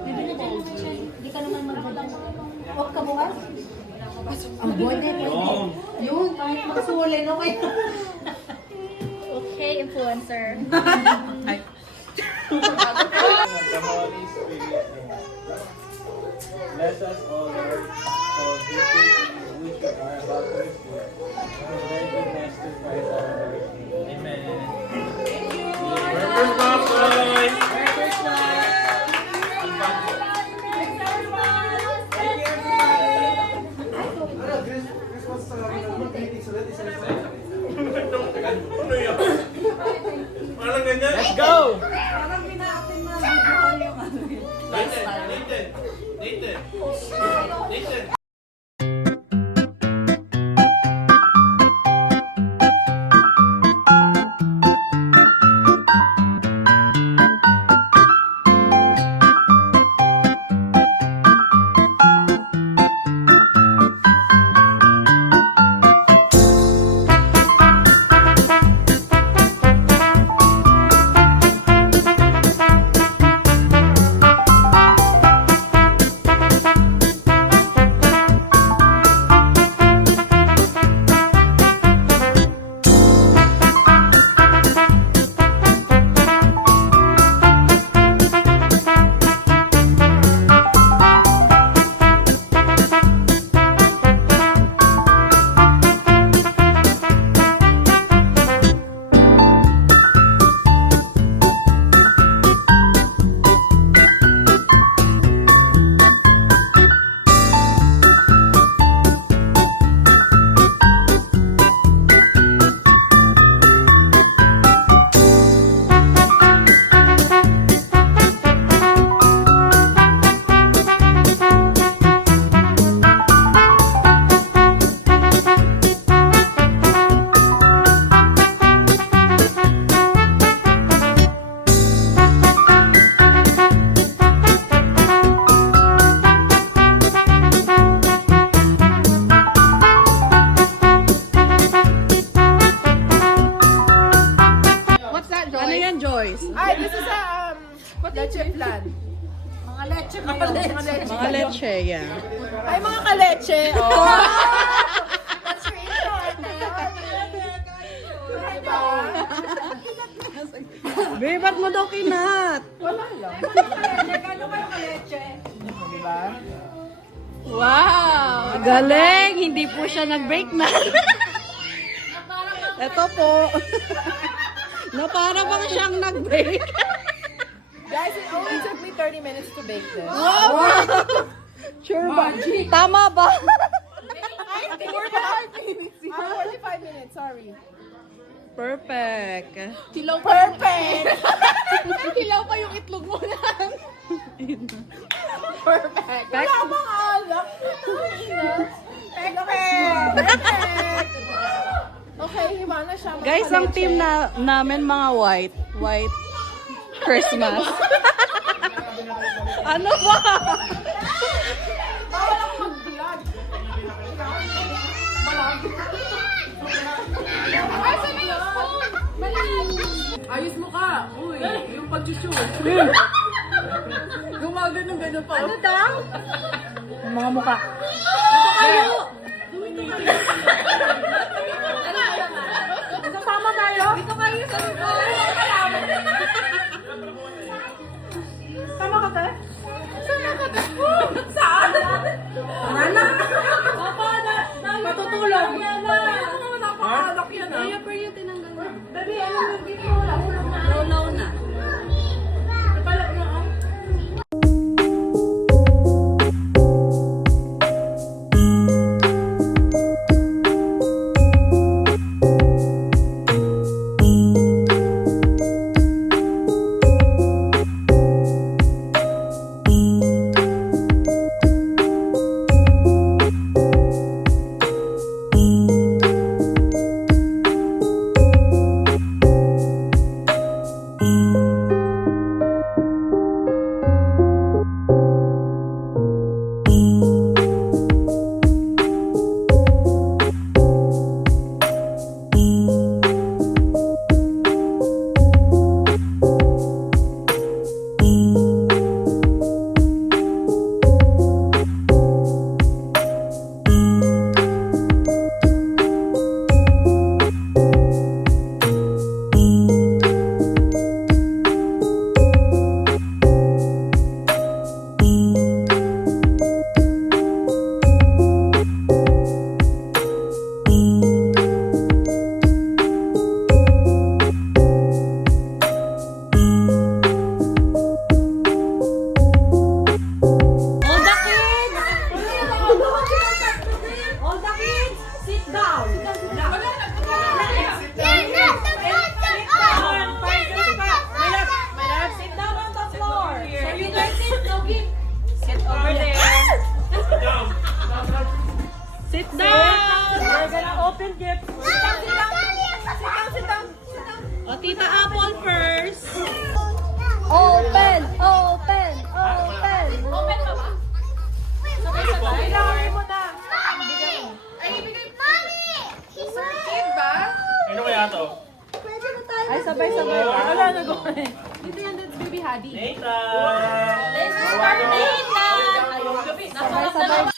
Hindi ka naman magdadang. Huwag ka bukas. Ang boyfriend mo. Yun, kahit makasulay, no kayo. Okay, influencer. The Holy Spirit. Bless us all, Lord, for this thing which we are about to receive. And thy goodness to Christ our Lord. Amen. Merry Christmas, boys! Merry Christmas! Let's go! Parang pinaatin mo yung ano yun. Nathan! Ano yan, Joyce? Ay, this is a leche flan. Mga leche mo Mga yun. leche. Mga leche, yan. Ay, mga kaleche. Oh. That's for introvert na yun. Diba? Babe, ba't mo daw kinat? Wala lang. Ano kayo ka-leche? Diba? Wow! Galing! Hindi po siya nag-break na. Ito po. Na para bang siyang nag-break. Guys, it only took me 30 minutes to bake this. Sure ba? Tama ba? Ay, 45 minutes. 45 minutes, sorry. Perfect. Tilaw perfect! Tilaw pa yung itlog mo yan. Perfect. Wala bang alak? Perfect! Okay, hiwa na siya. mga Guys, ang kaleche. team namin mga white. White Christmas. Ano ba? Bawal ako mag-vlog. Ay, saan yung spoon? Ayos mo ka. Uy, yung pag-shoot. Gumagano-gano pa. Ano daw? Yung mga mukha. Ito kayo! Kasama tayo? Dito kayo sa Sama ka tayo? Sama ka tayo? Saan? Nana? Patutulog. Napakanak yan ah. Kaya pa yung tinanggal na. Baby, ano yung dito? Roll na. Napala na ah. Tato? Ay, sabay-sabay. Wala na gawin. Dito yan, that's baby Hadi. Nathan! Sabay-sabay.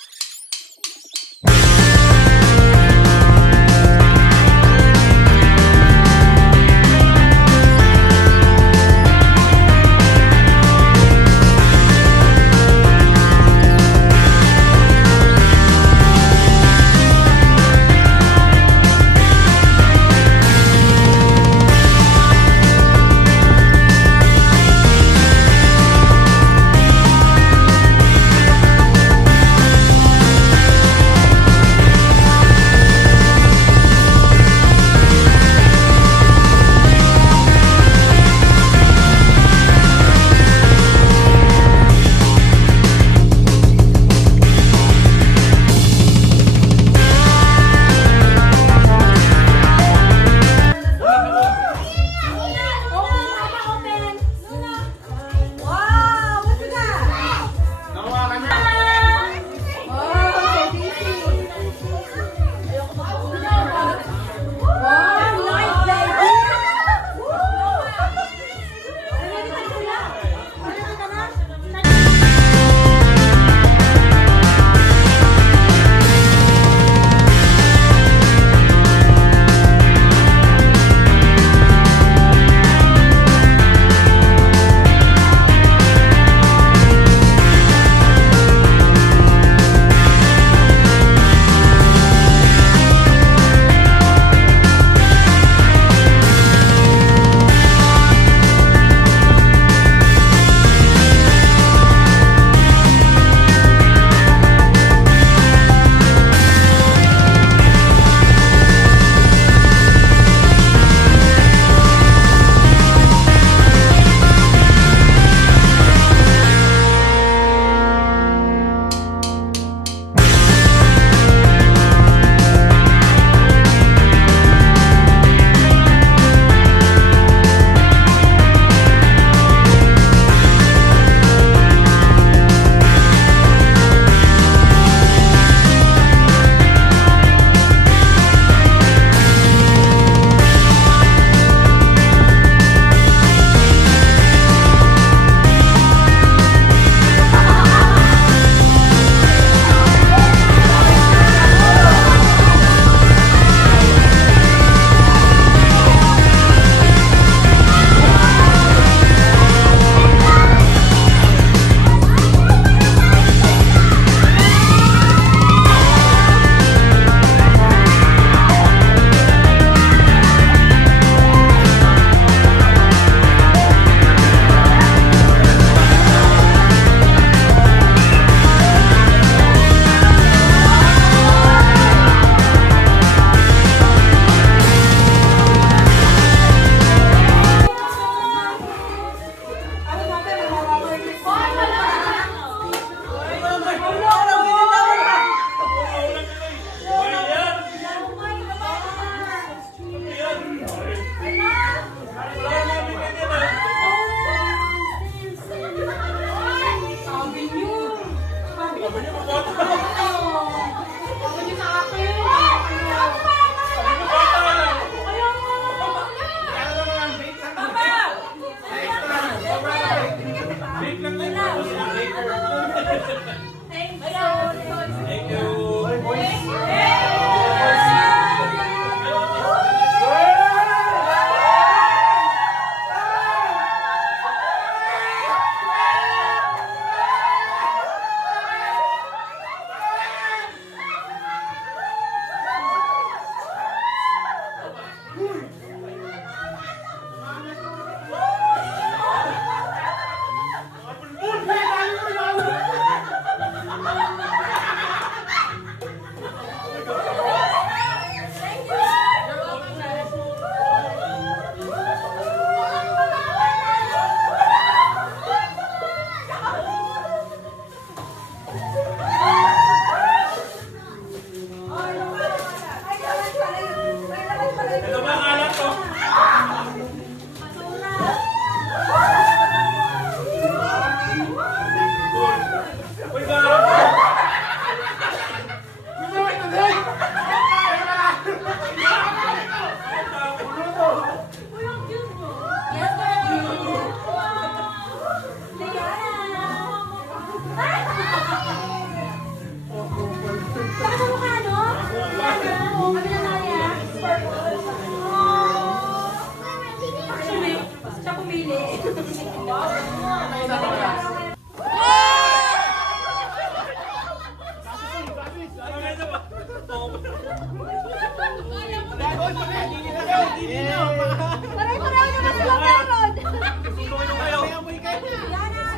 Pare-pareho naman sila meron.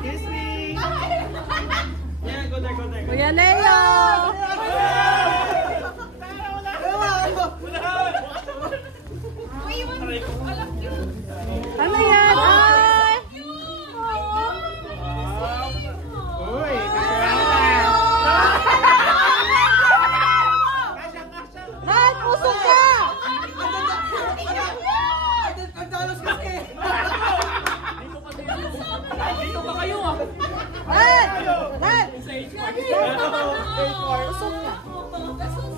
Excuse me. Yeah, go there, go there. Kuya Leo! Ano yan? Ay! Uy, Ran, usok ka! Ran! Ran! Usok ka.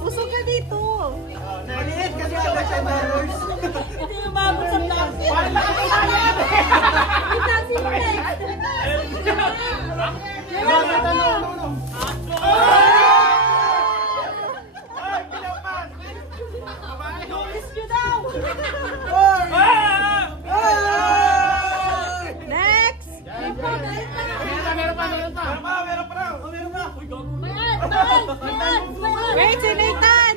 Usok ka dito. maliit kasi wala siya dollars. Hindi yung babot sa plastic. Wala ka Plastic bag. Next! Wait, si Nathan!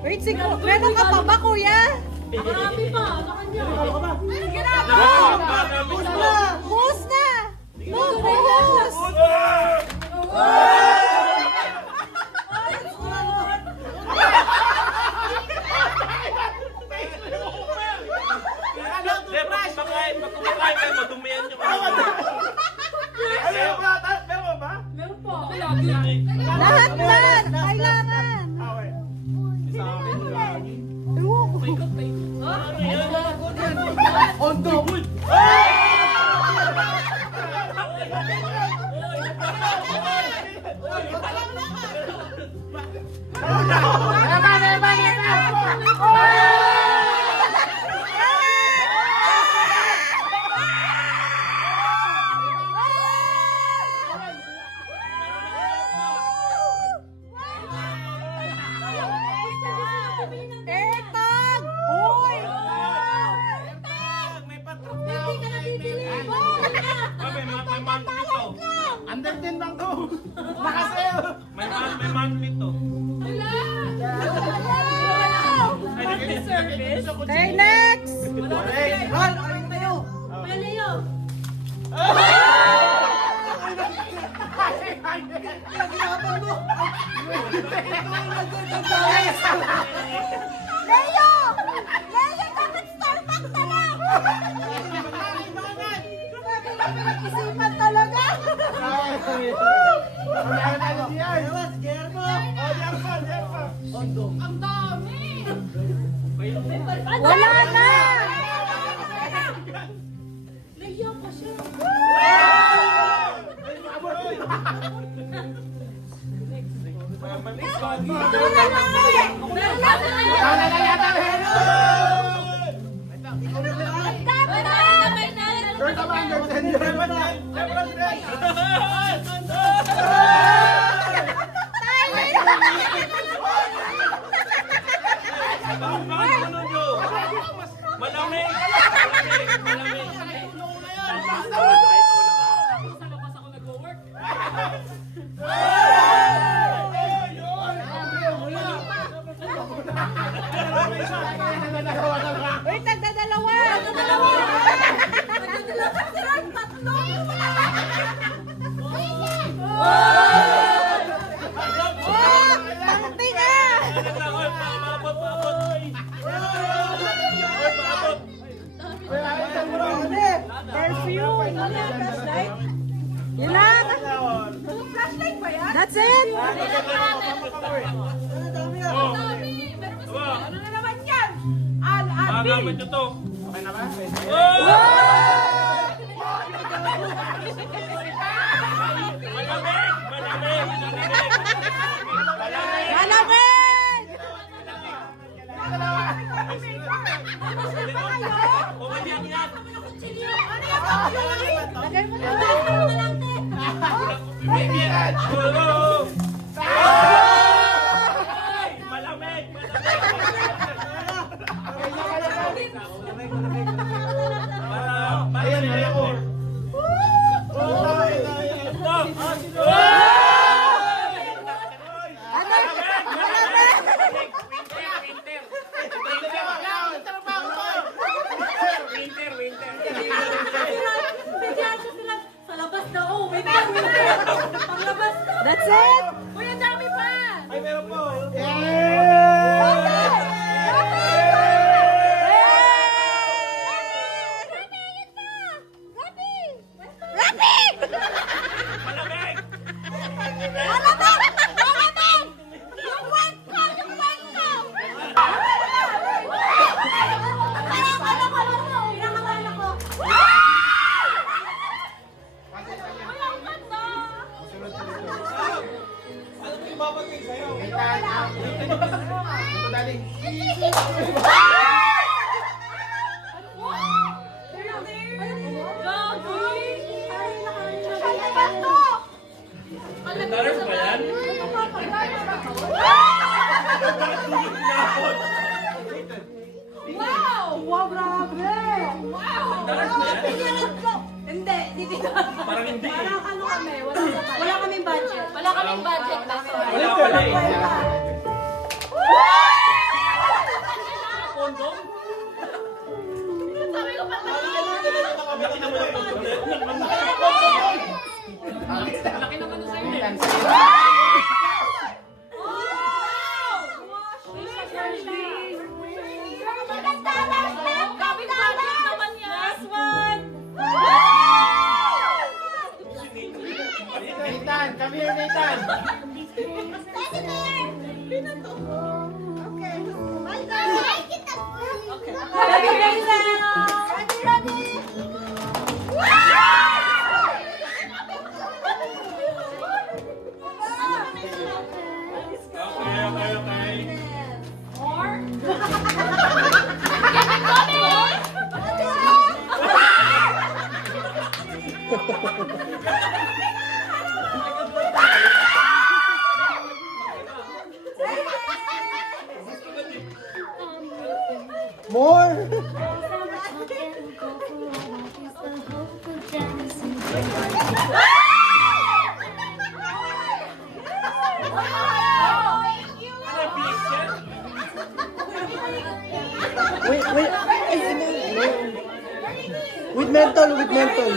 Wait, si meron ka pa ba, kuya? Marami pa. Sa kanya. Buhos na! No, buhos! Meron po. Lahat na! Kailangan! Etag! Uy! Under 10 lang to. Nakasayo. May monthly to. Okay, next! Ron, aling tayo. Leo. Leo! Leo, dapat Starbucks na lang! Isipan talaga! Wala na! Leo pa siya. Malamig! Wait, nagdadalawa! Pangti nga! Perfume! Flashlight? Yun lang? Flashlight ba yan? That's it? Ano na naman yan? Magamit nyo to. Okay na ba? Malamig! Lagay mo na lang. Malamig! That's it? Uy, ang dami pa! Ay, meron po. Malamig! Ano yung babagay sa'yo? Ito, dali. Daras ba yan? Wow, grabe! Daras ba yan? Hindi, hindi. Parang hindi. Parang ano kami, wala kaming budget. Wala kaming budget ba? Wala pala eh. Kondom? Sabi ko pa Laki naman ang kondom. Laki naman ang sa'yo. Nathan, come here, Nathan. Okay, okay, okay. More. Ano, bilis yan? Wait, wait. With mental, with mental.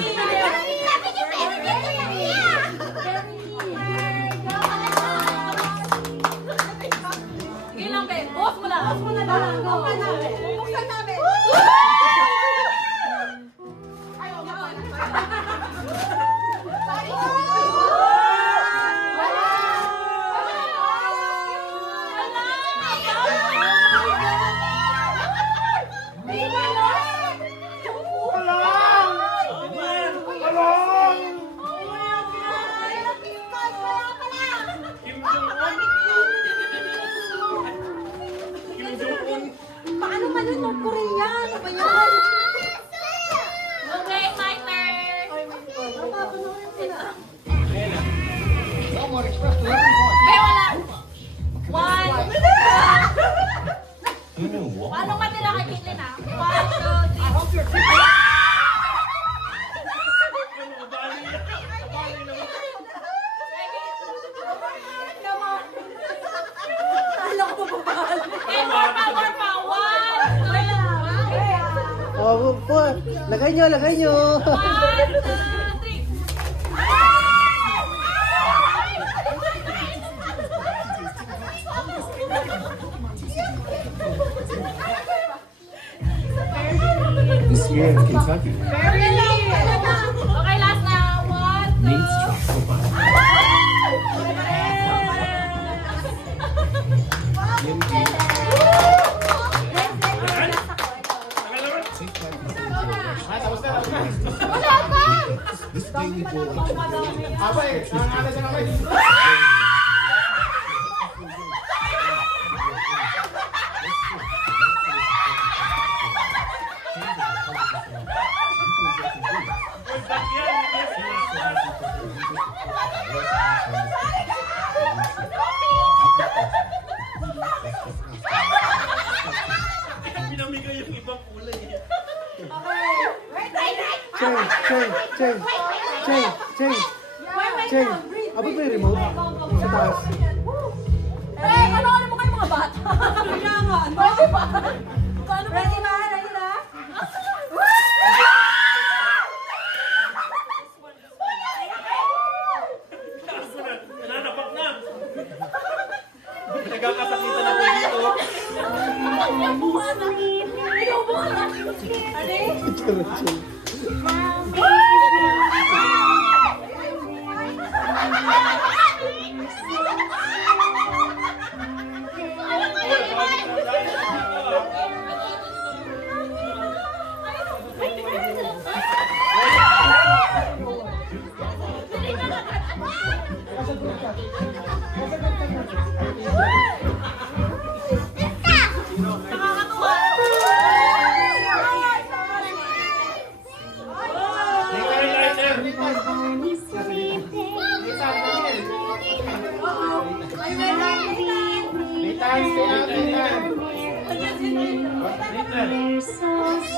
Sige lang, be. Boss mo na. Boss mo na lang. Buksan namin. Buksan namin. Kim Jong-un? Kim Jong-un? Paano man yun, North Korea? Ano ba yan? Okay, my turn. Be, wala. One. Paano matira kay Caitlyn, ah? 1, 2, 3. Ano, kabali yan? Kabali naman. Okay, more pa, more pa. 1, 2, 3. Oh, po. Lagay nyo, lagay nyo. 1, 2, 3. This year in Kentucky Okay, last na. 1, 2, needs chocolate bar. Take that into consideration. This daily bowl of chocolate Abay, ang alas na kami. Pinamigay yung ibang kulay. Cheng, Cheng, Cheng. Cheng, Cheng. Cheng. Abot ba yung remote? Sa taas. ano mo kayo mga bata? Kailangan. Pwede ba? Paano ba? Ready na? Ready na? Nananapa Salitan. Litan, Daniel. Litan, stay out, Litan. Litan.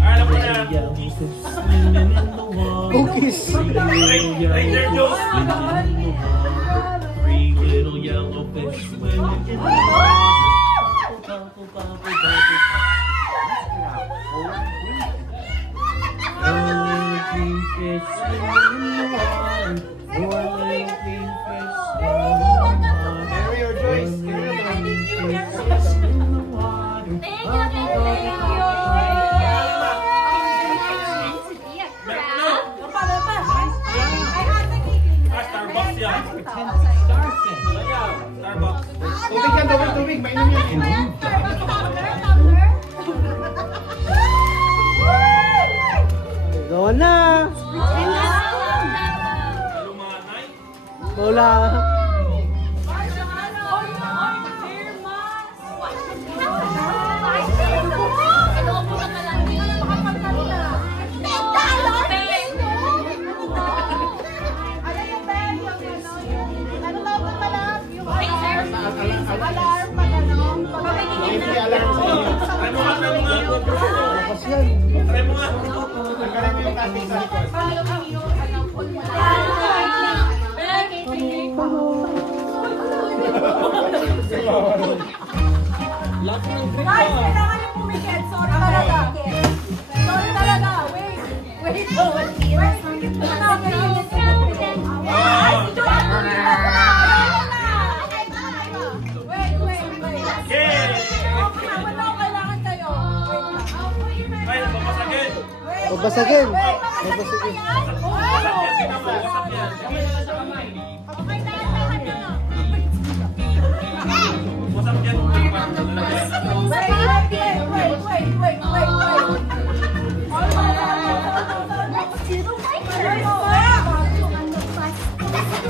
Alam mo na. Cookies. Trader Joe's. Three little yellow fish swimming in the green fish swimming in the water. Four little green fish swimming in the water. Mary or Joyce, One kaya little naman. green fish in the water. Starbucks yan. Starfish. Starbucks. Tubig yan, tubig. Mainom yan. Gawa na. Lumanay. Wala. Try mo nga, try mo nga. Tapos yan. Try mo nga. Tanggalin mo yung plastic sa likod. Laki ng Guys, kripa. kailangan niyo pumikit. Sorry talaga. Sorry talaga. Wait. Wait. Yay! Kailangan kayo. Ay, papasagin. Babasagin. Babasagin. Wasak yan, tingnan mo. Wasak yan.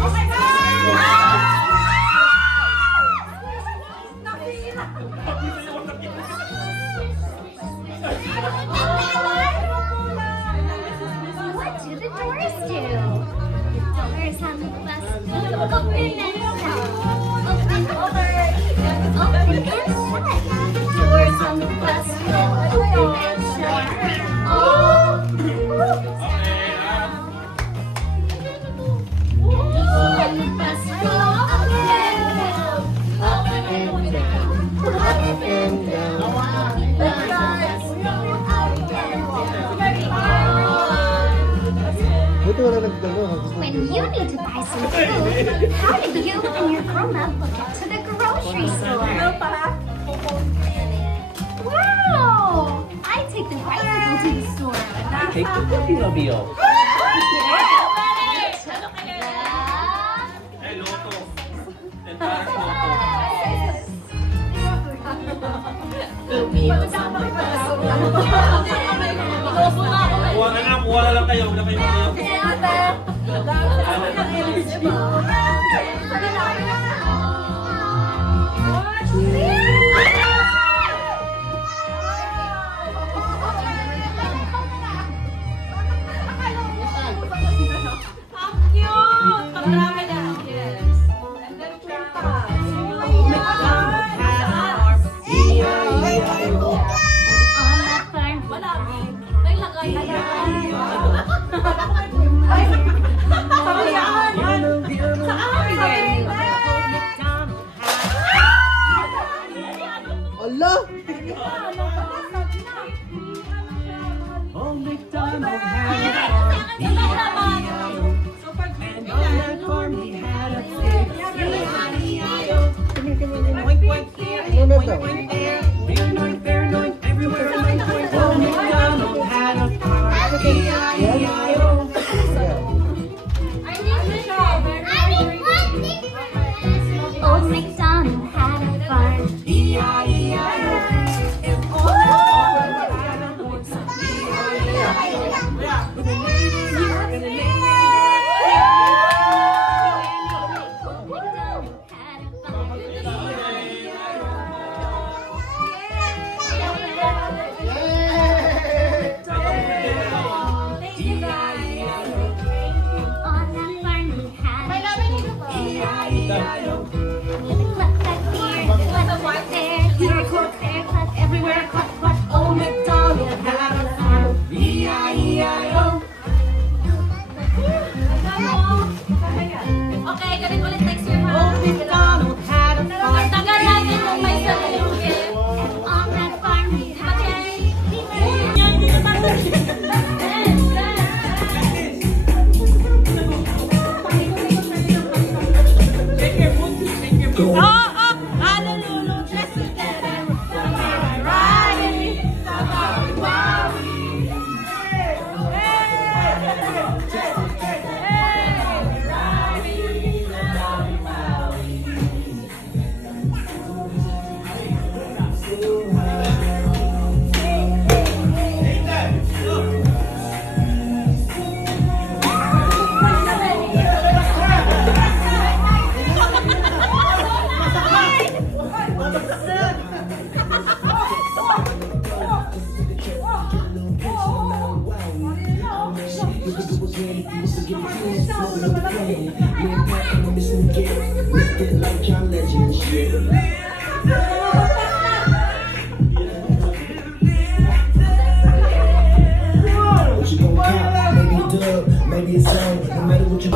Wasak yan. What do the doors do? Doors on the bus open and shut. Open over. Open and shut. Doors on the bus open and shut. Oh! On the bus open and Buti wala nagdalo. When you need to buy some food, how do you and your grown-up get to the grocery store? Wow! I take the bicycle to the store. Take the Pupilabio. Eh, loto. Eh, parang loto. Kuha na lang kayo. Wala kayo kayo. Lo! Old MacDonald had a and on that farm he had a pig. Oink, oink here, oink, oink there. Here, oink, there, oink, everywhere, oink, oink. Old MacDonald had a farm. E-I-E-I-O. Old MacDonald had a farm. E-I-E-I-O. And all the farm had a horse. E-I-E-I-O. With a lady here and a lady there. Old MacDonald had a farm. On that farm he had a E-I-E-I-O. clap, clap here, clap, clap there. Here, clap there, clap everywhere, clap, clap. Old MacDonald had a farm. E-I-E-I-O. Okay, ganun ulit next year ha. Old MacDonald had a farm. Tagal natin kung may saluhin. On that farm he had a What you gonna count? Maybe a dub, maybe a song, no matter what you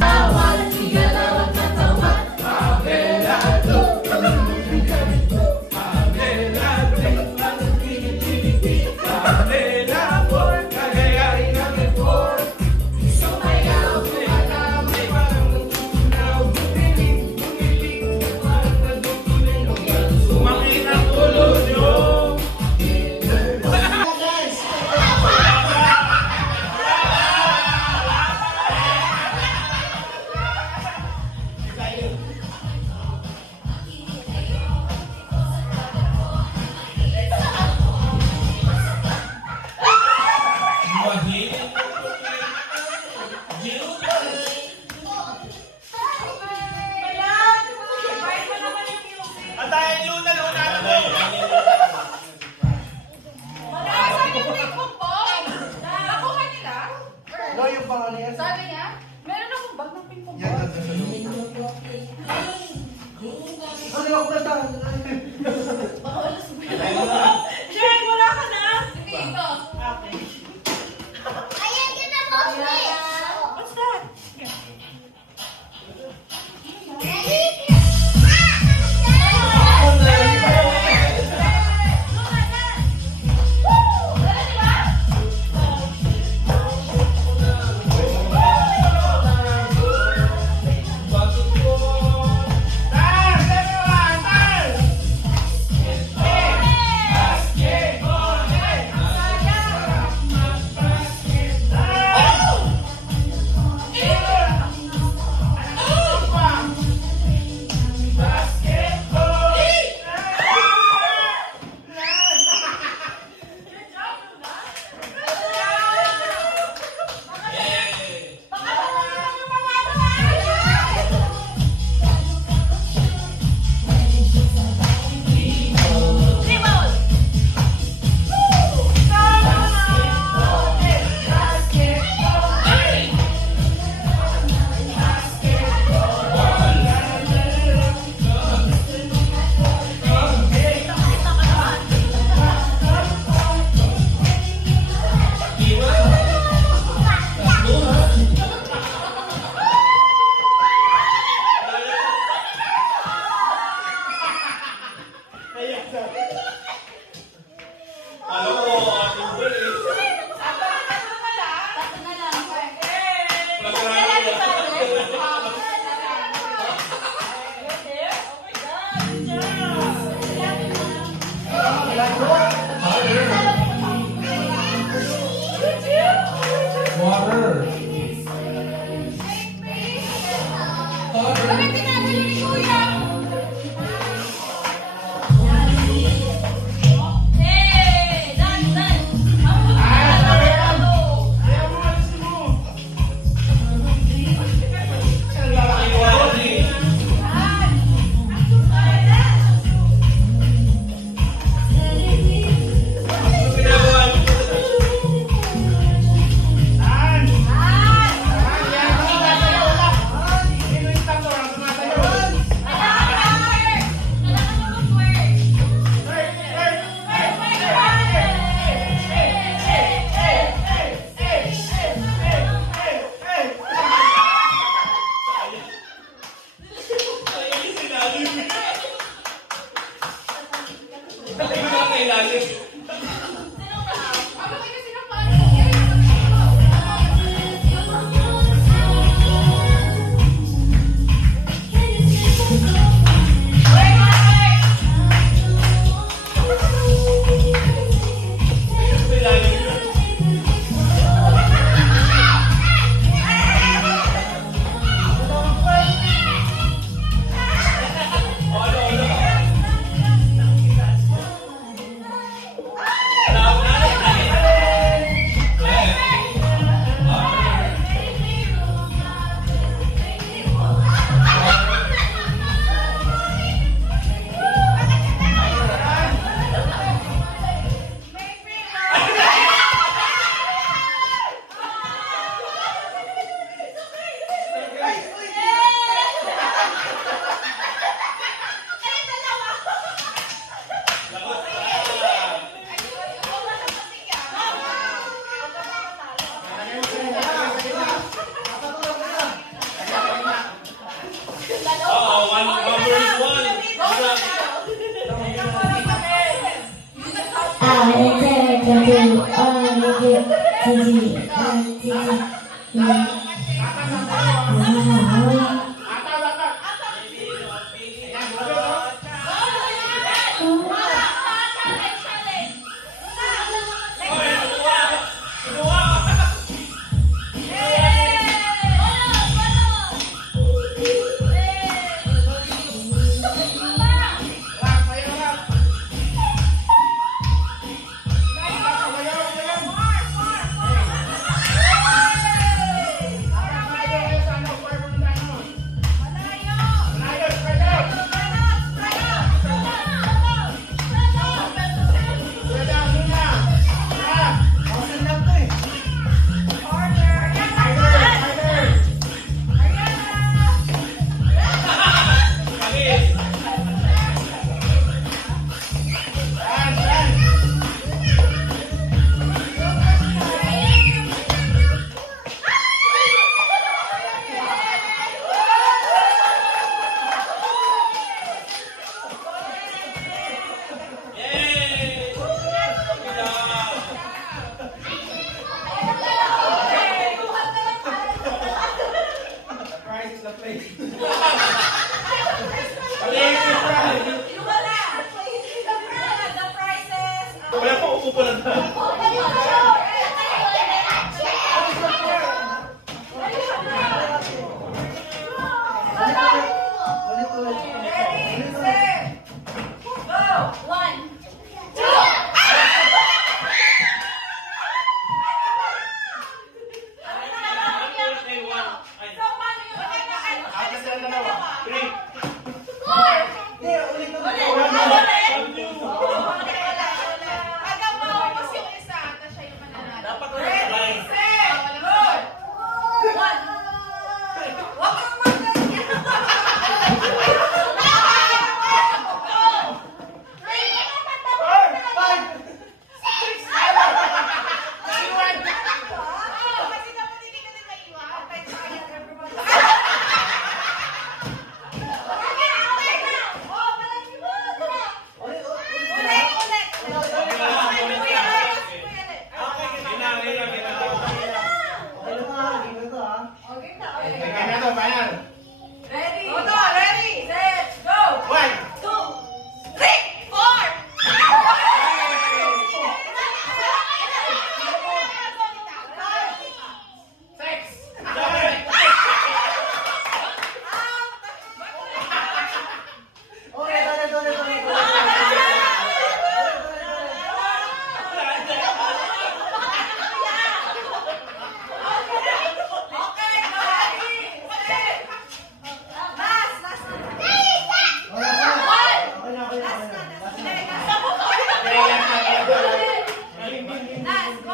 Bawal sigalaw ang katawan. Alam ko, ating girl eh. Water. Bakit ginagawa ni Kuya? Hey! Dan! Wala pa upo lang na. Last, go!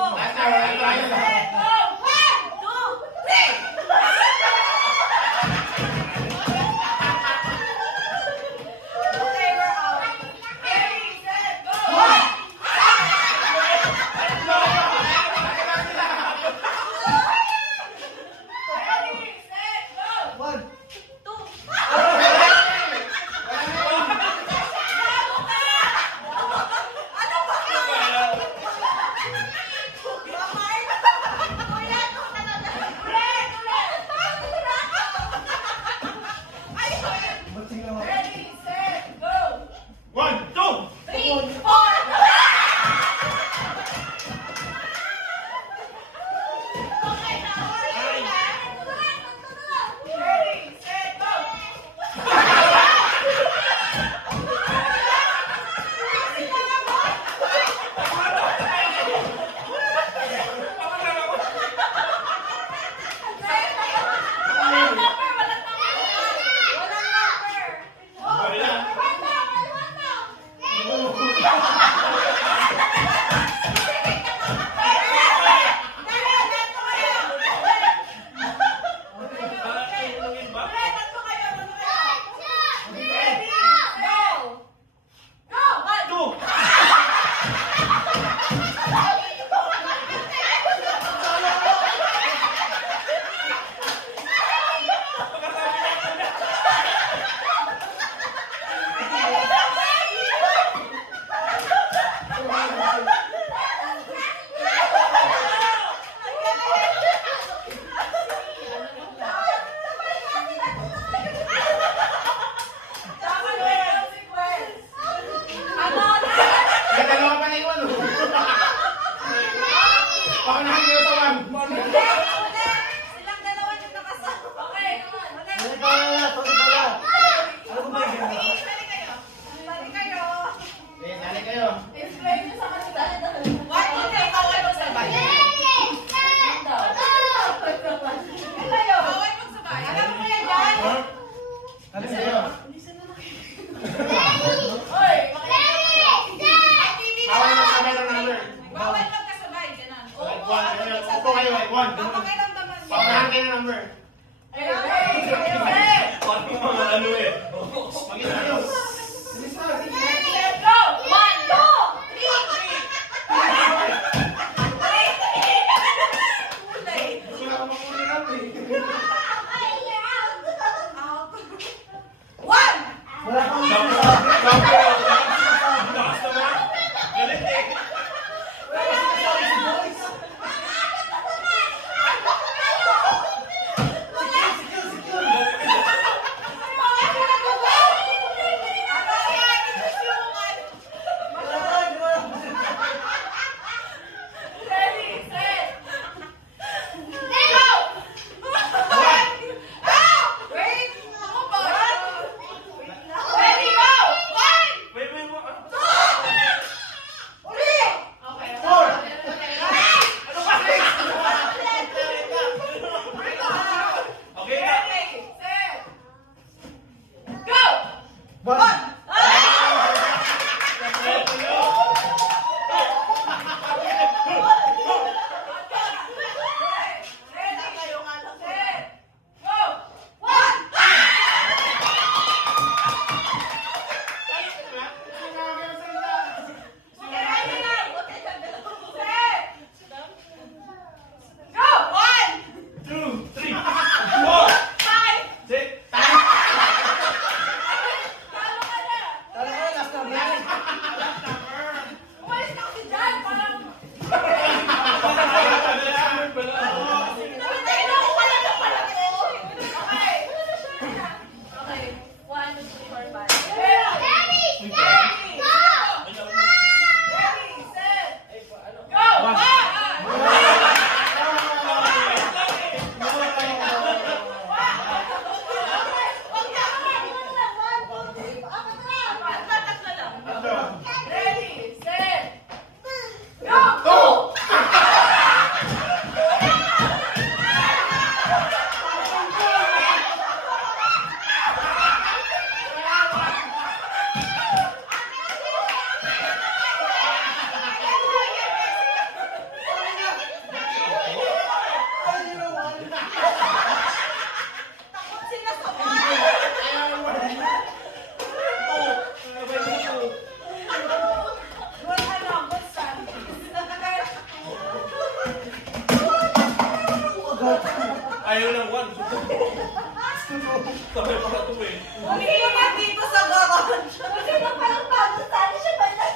Sabi pa ito eh. Sino ba dito sa garage? Sino pa lang bago? Saan siya ba na?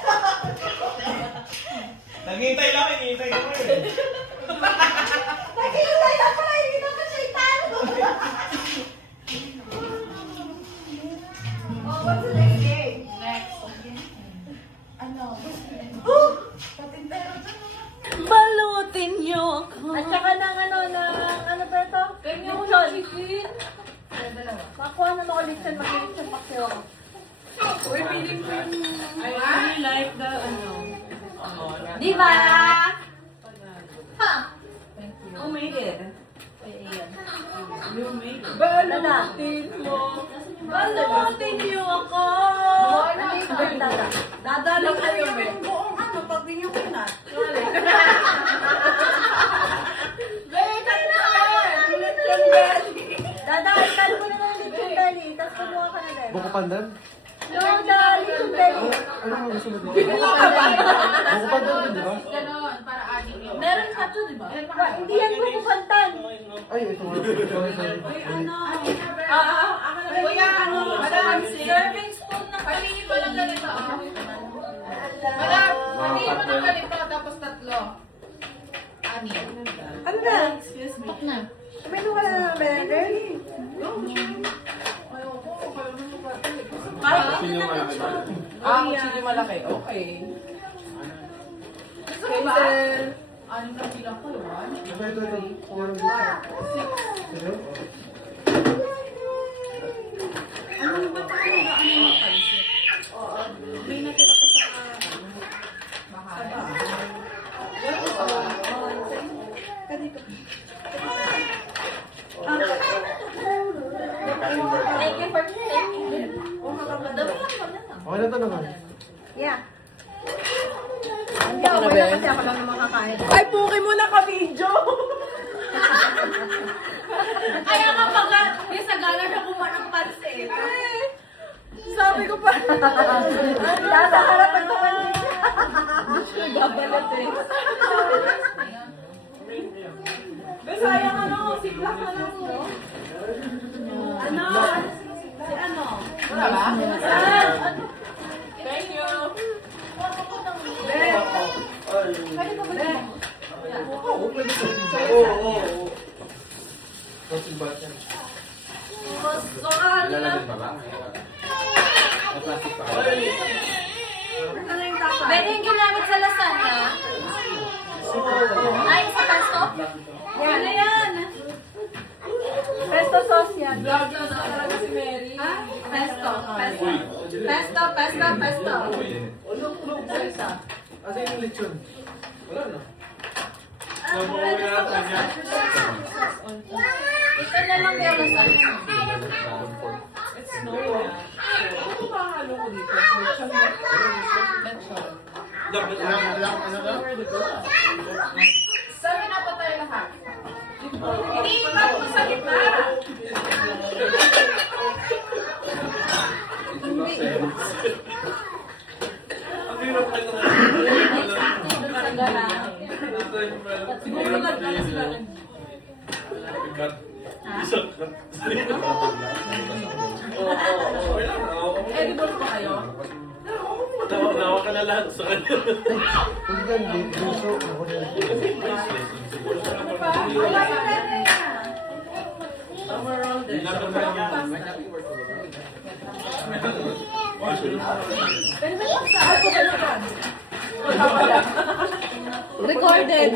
Naghihintay lang, hinihintay ko eh. Naghihintay lang pala, hindi naman siya italo. Oh, what's the next game? Next. Ano? Patintero dyan. Balutin niyo ako. At saka ng ano ba ito? Ganyan mo siya. Makuha na ako listen, mag-listen pa kayo. We're feeling ko yung... I really like the, Di ba? Who made it? You made it. Balutin mo. Balutin niyo ako. Dadalang kayo, Ben. Buong ano, pag di nyo kinat. Dadalikan ko na lang lechon belly, tapos kumuha ka na din. Buko pandan? No, lechon belly. Ano ang gusto mo dito? Kumuha ka ba? Buko pandan din, di ba? Meron ka to, di ba? Hindi yan pupupantan. Ay, ito nga. Sorry, sorry. Kuya, madam, Serving spoon na kanini pa lang ganito. madam, hindi mo na ganito, tapos tatlo. Ano na? Excuse me. Menu ka na ng burger? Sige malaki. Okay. Gusto mo ba? Ito. Ito. Ano ba pa ano ba ano yung pansit? May natira pa sa Thank you for taking. Okay na to naman. Yeah. Hindi ako na kasi ako lang naman kakain. Ay, puki mo na ka-video! Kaya kapag yung sa gala siya kumain ng pansit. Sabi ko pa. Nasa harapan ko man din siya. Gabalat eh. Sayang ano, siplak na lang mo. Ano? Si ano? Wala ba? Thank you. Oo. Kasi ba yan? Pwede yung ginamit sa lasagna? Ay, sa pesto? Yan na yan. Pesto sauce yan. Vlog na talaga si Mary. Ha? Pesto. Pesto. Asa yung lechon? Wala na. Nabuhay na natin yan. Ito na lang yung lasagna. It's no one. Ano ba halo ko dito? Lechon. Dapat Sabi na pa tayo lahat. Iniipat mo sa gitna. ang hirap na ito. Siguro nagkala sila. Edible pa kayo? Nawa ka na lahat sa kanya. Kung yan, biso. Ako na. Wala yung pwede na. Somewhere around there. Pwede ba yung saan ko ka naman? Recorded.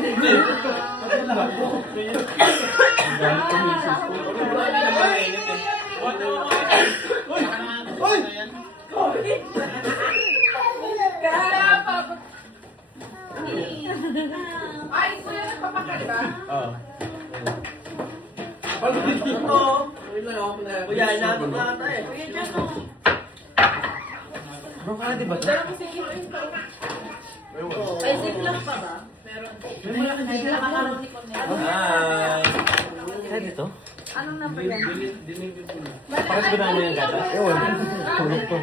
Kaya pa. Ay, kuya nagpapakal ba? Oo. Kuya, inaabot na tayo. Kuya dyan o. Bro, kaya di ba ito? Ay, ziplock pa ba? May malaki Ay, nakakaroon ni Cornel. Hi! Kaya dito? Anong number yan? Pakas ba namin yung gatas? Ewan. Tulog ko.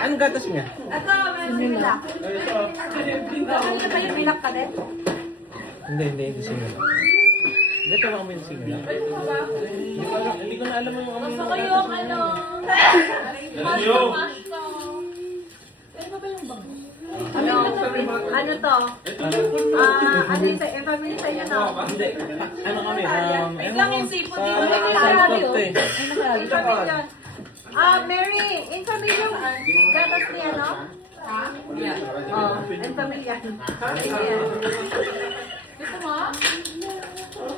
Anong gatas niya? Ito, may ziplock. May ziplock ka din? Hindi sila. Dito ba kami yung signal? Hindi ko na alam yung amoy. Gusto ko yung ano. Yo! Ano ba yung bag mo? Ano to? Ano yung family sa inyo, no? Hindi. Ano kami? Wait lang yung seafood dito. Sa Santo eh. In family. Mary, in family yung gatas niya, no? Oh, in family. Gusto mo?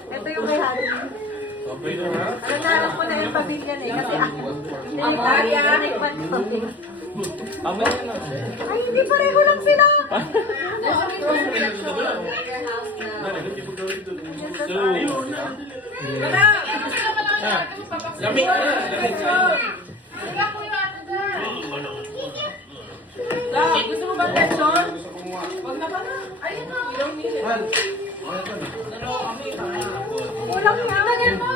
Ito yung kay Hadi. Alam na alam ko na yung pamilya na eh. Kasi ako. Tinikman ko. Ay, hindi pareho lang sila. Lamig ka na! Gusto mo ba lechon? Wag na ba na? Ayun na. Kulang na. Lagyan mo.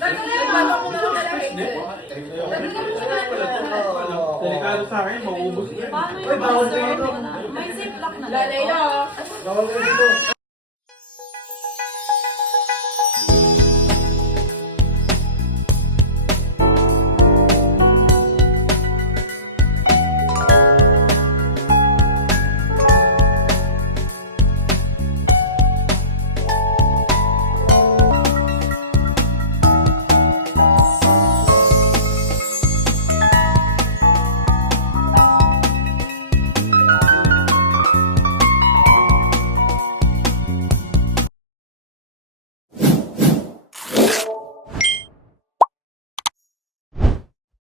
Lagyan mo. Delikado sa akin, maubos yan. Paano yung may ziplock na? Lalayo.